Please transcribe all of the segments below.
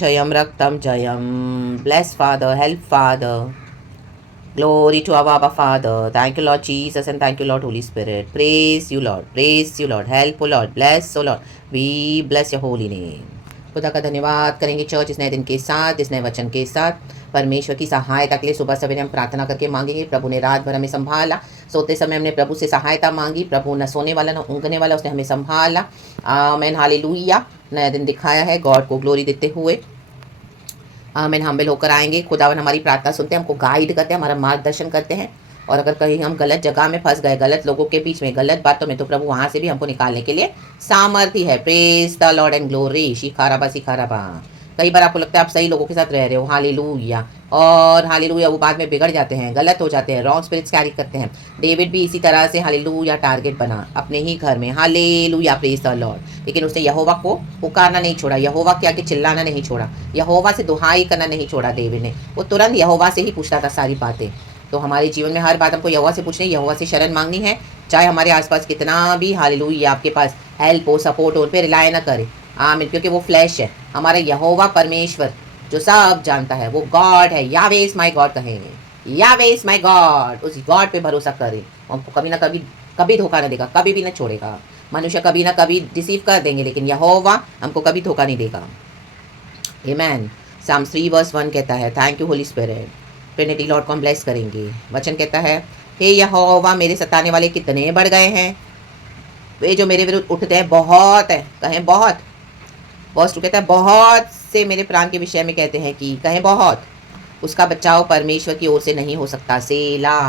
Raktam Jayam. Bless Father, help Father. Glory to our Abba Father. Thank you, Lord Jesus, and thank you, Lord Holy Spirit. Praise you, Lord. Praise you, Lord. Help, O Lord. Bless, O Lord. We bless your holy name. खुदा का धन्यवाद करेंगे church इस नए दिन के साथ, इस नए वचन के साथ। परमेश्वर की सहायता के लिए सुबह सवेरे हम प्रार्थना करके मांगेंगे। प्रभु ने रात भर हमें संभाला, सोते समय हमने प्रभु से सहायता मांगी। प्रभु न सोने वाला न ऊँघने वाला, उसने हमें संभाला। आमीन, हालेलुया। नया दिन दिखाया है, गॉड को ग्लोरी देते हुए आमीन हम्बल होकर आएंगे। खुदावन हमारी प्रार्थना सुनते हैं, हमको गाइड करते हैं, हमारा मार्गदर्शन करते हैं। और अगर कहीं हम गलत जगह में फंस गए, गलत लोगों के बीच में, गलत बातों में, तो प्रभु वहाँ से भी हमको निकालने के लिए सामर्थ्य है। Praise the Lord and glory. शिखाराबा शिखाराबा। कई बार आपको लगता है आप सही लोगों के साथ रह रहे हो, हालेलुया, और हालेलुया वो बाद में बिगड़ जाते हैं, गलत हो जाते हैं, रॉन्ग स्पिरिट्स कैरी करते हैं। डेविड भी इसी तरह से हालेलुया टारगेट बना अपने ही घर में, हालेलुया, प्रेज द लॉर्ड। लेकिन उसने यहोवा को पुकारना नहीं छोड़ा, यहोवा के आगे चिल्लाना नहीं छोड़ा, यहोवा से दुहाई करना नहीं छोड़ा डेविड ने। वो तुरंत यहोवा से ही पूछता था सारी बातें। तो हमारे जीवन में हर बात हमको यहोवा से पूछनी, यहोवा से शरण मांगनी है। चाहे हमारे आसपास कितना भी हालेलुया आपके पास हेल्प हो, सपोर्ट हो, उन पर रिलाय ना करें। आमीन, क्योंकि वो फ्लैश है। हमारा यहोवा परमेश्वर जो सब जानता है, वो गॉड है। यावे इज माई गॉड कहेंगे, यावे इज माई गॉड। उस गॉड पे भरोसा करें, हमको कभी ना कभी धोखा ना देगा, कभी भी ना छोड़ेगा। मनुष्य कभी ना कभी डिसीव कर देंगे, लेकिन यहोवा हमको कभी धोखा नहीं देगा। आमीन। साम 3:1 कहता है, thank you Holi spirit. Trinity Lord को हम ब्लेस करेंगे। वचन कहता है, हे यहोवा मेरे सताने वाले कितने बढ़ गए हैं, वे जो मेरे विरुद्ध उठते हैं बहुत है। कहें बहुत। वर्स 2 कहता है, बहुत से मेरे प्राण के विषय में कहते हैं कि, कहें बहुत। उसका बचाव परमेश्वर की ओर से नहीं हो सकता। सेला।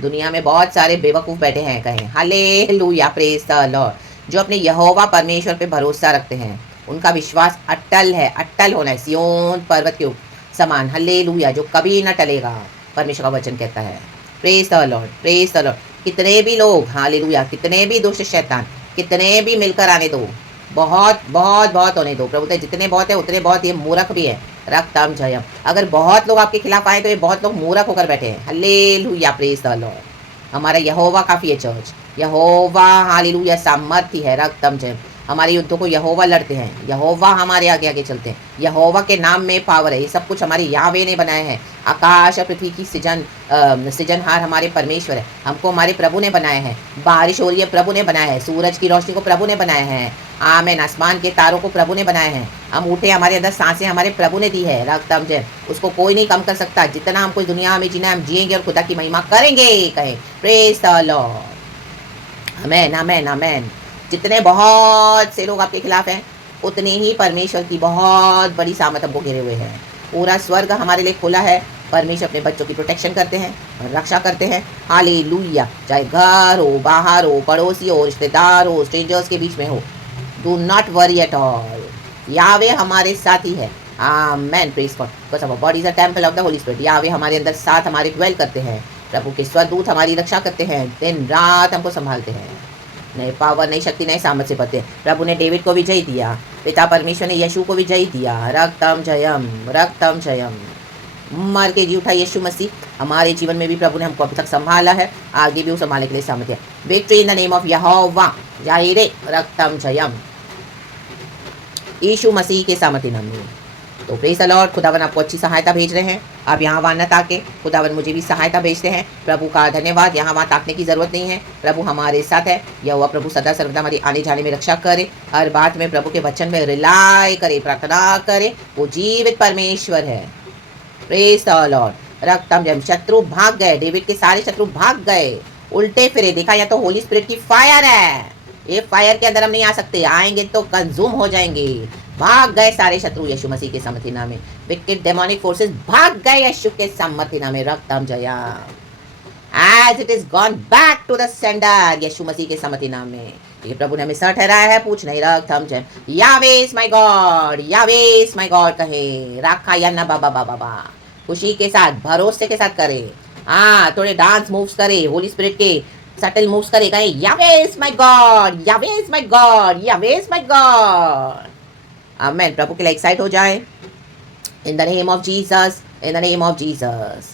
दुनिया में बहुत सारे बेवकूफ़ बैठे हैं, कहें हालेलुया, प्रेज द लॉर्ड। जो अपने यहोवा परमेश्वर पे भरोसा रखते हैं, उनका विश्वास अटल है, अटल होना है, सियोन पर्वत के समान, हालेलुया, जो कभी न टलेगा। परमेश्वर का वचन कहता है, praise the Lord, praise the Lord. कितने भी लोग, हालेलुया, कितने भी दुष्ट शैतान, कितने भी मिलकर आने दो, बहुत बहुत बहुत होने दो। प्रभु जितने बहुत है उतने बहुत ये मूर्ख भी है। रक्तम जयम। अगर बहुत लोग आपके खिलाफ आए तो ये बहुत लोग मूर्ख होकर बैठे हैं। Hallelujah, praise the Lord. हमारा यहोवा काफ़ी है चर्च, यहोवा हालेलुया सामर्थ्य है। रक्तम जयम। हमारे युद्धों को यहोवा लड़ते हैं, यहोवा हमारे आगे आगे चलते हैं, यहोवा के नाम में पावर है। ये सब कुछ हमारे यावे ने बनाए हैं। आकाश और पृथ्वी की सृजनहार हमारे परमेश्वर है। हमको हमारे प्रभु ने बनाया है। बारिश हो रही है, प्रभु ने बनाया है। सूरज की रोशनी को प्रभु ने बनाया है। आमीन। आसमान के तारों को प्रभु ने बनाया है। हम उठे, हमारे अंदर सांसें हमारे प्रभु ने दी है। रक्तम जय। उसको कोई नहीं कम कर सकता। जितना हमको दुनिया में जीना, हम जिएंगे और खुदा की महिमा करेंगे। कहें प्रेज द लॉर्ड। आमीन, आमीन, आमीन। जितने बहुत से लोग आपके खिलाफ हैं, उतने ही परमेश्वर की बहुत बड़ी सामर्थ हमको घिरे हुए हैं। पूरा स्वर्ग हमारे लिए खुला है। परमेश्वर अपने बच्चों की प्रोटेक्शन करते हैं, रक्षा करते हैं। हालेलुया। चाहे घर हो, बाहर हो, पड़ोसी हो, रिश्तेदार हो, स्ट्रेंजर्स के बीच में हो, do not worry at all. Yahweh हमारे साथ ही है। Amen, praise God. Because our body is a temple of the Holy Spirit. Yahweh हमारे अंदर साथ हमारे ड्वेल करते हैं। प्रभु के स्वदूत हमारी रक्षा करते हैं, दिन रात हमको संभालते हैं। नए पावर, नई शक्ति, नए सामर्थ से बढ़ते। प्रभु ने डेविड को विजय दिया, पिता परमेश्वर ने यीशु को विजय दिया। रक्तम जयम, रक्तम जयम। मर के जी उठा यीशु मसीह। हमारे जीवन में भी प्रभु ने हमको अभी तक संभाला है, आगे भी वो संभालने के लिए सामर्थ्य है। Victory in the name of Jehovah. जाहिर रक्तम जयम, यीशु मसीह के सामर्थ्य नाम में। तो प्रेज द लॉर्ड। खुदावन आपको अच्छी सहायता भेज रहे हैं। आप यहाँ वहाँ न ताके, खुदावन मुझे भी सहायता भेजते हैं। प्रभु का धन्यवाद। यहाँ वहाँ ताकने की ज़रूरत नहीं है। प्रभु हमारे साथ है। यह हुआ प्रभु सदा सर्वदा हमारी आने जाने में रक्षा करे। हर बात में प्रभु के वचन में रिलाय करे, प्रार्थना करे। वो जीवित परमेश्वर है। Praise the Lord. रक्तम जब शत्रु भाग गए, डेविड के सारे शत्रु भाग गए, उल्टे फिरे। देखा, या तो होली स्पिरिट की फायर है। ये फायर के अंदर हम नहीं आ सकते, आएंगे तो कंज्यूम हो जाएंगे। भाग गए सारे शत्रु यीशु मसीह के सामर्थ्य नाम में। विकेट डेमोनिक फोर्सेस भाग गए यीशु के सामर्थ्य नाम में। रक्तम जया। As it is gone back to the sender, यीशु मसीह के सामर्थ्य नाम में। ये प्रभु ने हमें सर ठहराया है, पूछ नहीं। रक्तम जय। यावे is my God, Yahweh is my God कहे। राखा या ना बाबा बाबा बा। खुशी के साथ, भरोसे के साथ करे। हाँ, थोड़े डांस मूव्स करे, होली स्पिरिट के सटल मूव्स करे। कहे Yahweh is my God, Yahweh is my God, Yahweh is my God. Amen. प्रभु के लिए एक्साइट हो जाए। In the name of Jesus, in the name of Jesus.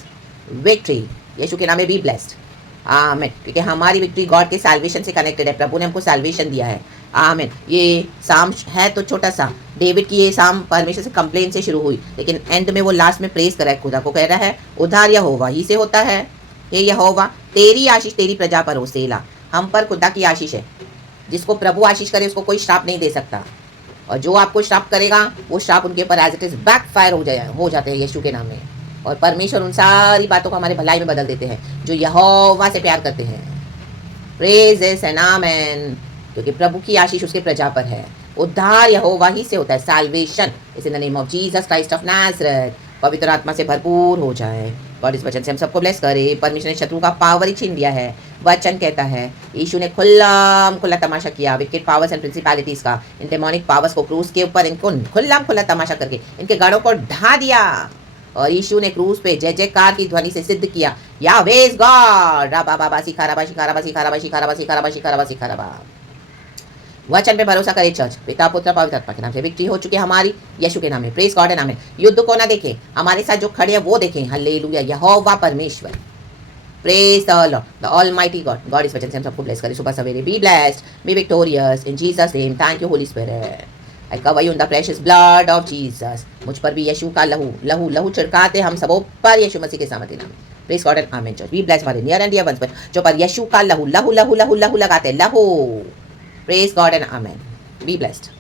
Victory यीशु के नाम में बी ब्लेस्ड। आमेन। क्योंकि हमारी विक्ट्री गॉड के सैल्वेशन से कनेक्टेड है। प्रभु ने हमको सैल्वेशन दिया है। आमेन। ये साम है तो छोटा सा, डेविड की ये साम परमेश्वर से कंप्लेन से शुरू हुई, लेकिन एंड में वो लास्ट में प्रेस करा है, खुदा को कह रहा है उद्धार यहोवा ही से होता है। हे यहोवा, तेरी आशीष तेरी प्रजा पर हो। सेला। हम पर खुदा की आशीष है। जिसको प्रभु आशीष करे उसको कोई श्राप नहीं दे सकता, और जो आपको श्राप करेगा वो श्राप उनके ऊपर एज इट इज बैकफायर हो जाते हैं यीशु के नाम में। और परमेश्वर उन सारी बातों को हमारे भलाई में बदल देते हैं जो यहोवा से प्यार करते हैं। प्रेज इज एंड आमेन। क्योंकि प्रभु की आशीष उसके प्रजा पर है। उद्धार यहोवा ही से होता है। Salvation is in the name of Jesus Christ of Nazareth. पवित्र आत्मा से भरपूर हो जाए। गॉड इस वचन से हम सबको ब्लेस करे। परमेश्वर ने शत्रु का पावर ही छीन लिया है। वचन कहता है यीशु ने खुला तमाशा किया विकेट पावर्स एंड प्रिंसिपैलिटीज का, इन डेमोनिक पावर्स को क्रूस के ऊपर इनको खुला तमाशा करके इनके गढ़ों को ढा दिया। और यीशु ने क्रूस पे जय जयकार की ध्वनि से सिद्ध किया, याहवे इज गॉड। राबा बाबा सिखाराबा शिखाराबा शिखाराबा शिखाराबा शिखाराबा शिखाराबा शिखाराबा। वचन पे भरोसा करे चर्च। पिता पुत्र पवित्र आत्मा के नाम से विक्ट्री हो चुकी है हमारी यीशु के नाम में। प्रेज गॉड एंड आमेन। युद्ध को ना देखें, हमारे साथ जो खड़े हैं वो देखें। हालेलुया। यहोवा परमेश्वर। Praise the Lord, the almighty God. God इस वचन से हम सबको ब्लेस करे सुबह सवेरे। Be blessed, B victorious in Jesus name. Thank you Holi spirit. I cover you in the precious blood of Jesus. मुझ पर भी यीशु का लहू लहू लहू छिड़काते हम सबों पर यीशु मसीह के सामर्थ्य नाम। Praise God and amen church. Be blessed हमारे नियर एंड डियर वंस पर जो पर यीशु का लहू लहू लहू लहू लहू लगाते लहू। Praise God and Amen. Be blessed.